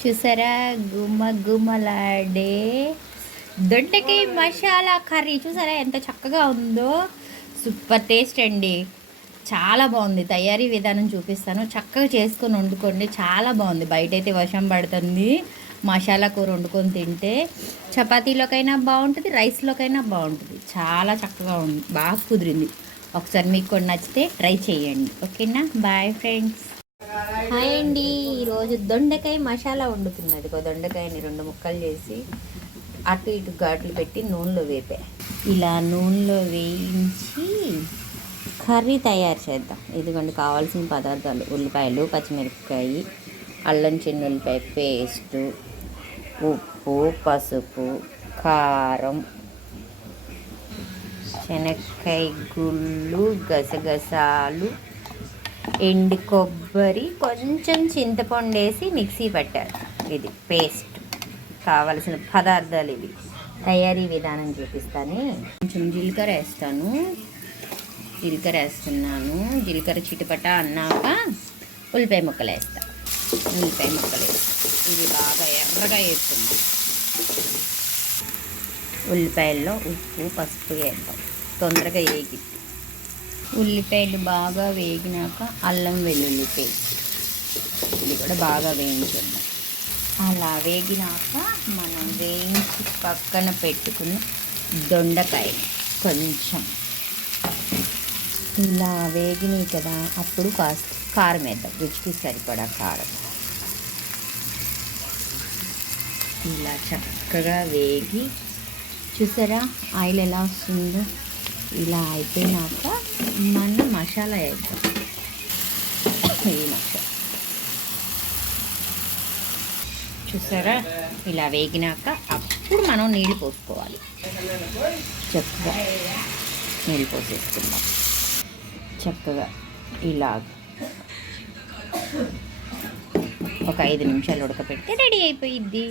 చూసారా? గుమ్మ గుమ్మలాడే దొండకాయ మసాలా కర్రీ. చూసారా ఎంత చక్కగా ఉందో? సూపర్ టేస్ట్ అండి. చాలా బాగుంది. తయారీ విధానం చూపిస్తాను. చక్కగా చేసుకొని వండుకోండి. చాలా బాగుంది. బయట అయితే వర్షం పడుతుంది. మసాలా కూర వండుకొని తింటే చపాతీలోకైనా బాగుంటుంది రైస్లోకైనా బాగుంటుంది. చాలా చక్కగా ఉంది. బాగా కుదిరింది. ఒకసారి మీకు కూడా నచ్చితే ట్రై చేయండి. ఓకేనా? Bye friends. హాయ్ అండి. ఈరోజు దొండకాయ మసాలా వండుతున్నది దొండకాయని రెండు ముక్కలు చేసి అటు ఇటు ఘాట్లు పెట్టి నూనెలో వేపా. ఇలా నూనెలో వేయించి కర్రీ తయారు చేద్దాం. ఇదిగోండి కావాల్సిన పదార్థాలు. ఉల్లిపాయలు పచ్చిమిరపకాయ అల్లం చిన్నుల్లిపాయ పేస్టు ఉప్పు పసుపు కారం శనక్కాయ గుళ్ళు గసగసాలు ఎండు కొబ్బరి కొంచెం చింతపండు వేసి మిక్సీ పట్టారు. ఇది పేస్ట్. కావలసిన పదార్థాలు ఇవి. తయారీ విధానం చూపిస్తాను. కొంచెం జీలకర్ర వేస్తాను. జీలకర్ర వేస్తున్నాను. జీలకర్ర చిటిపట అన్నాక ఉల్లిపాయ ముక్కలు వేస్తా. ఉల్లిపాయ ముక్కలు వేస్తా. ఇది బాగా ఎర్రగా వేస్తున్నాం ఉల్లిపాయల్లో ఉప్పు పసుపు వేద్దాం. తొందరగా వేగిద్ది. ఉల్లిపాయలు బాగా వేగినాక అల్లం వెల్లుల్లి పేస్ట్. ఇది కూడా బాగా వేయించుద్దాం. అలా వేగినాక మనం వేయించి పక్కన పెట్టుకున్న దొండకాయ కొంచెం. ఇలా వేగినాయి కదా అప్పుడు కాస్త కారం వేద్దాం. రుచికి సరిపడా కారం. ఇలా చక్కగా వేగి చూసారా? ఆయిల్ ఎలా వస్తుందో? ఇలా అయిపోయినాక మనం మసాలా వేద్దాం. ఈ మసాలా. చూసారా? ఇలా వేగినాక అప్పుడు మనం నీళ్ళు పోసుకోవాలి. చక్కగా నీళ్ళు పోసేసుకుందాం. చక్కగా ఇలా ఒక ఐదు నిమిషాలు ఉడకపెడితే రెడీ అయిపోయిద్ది.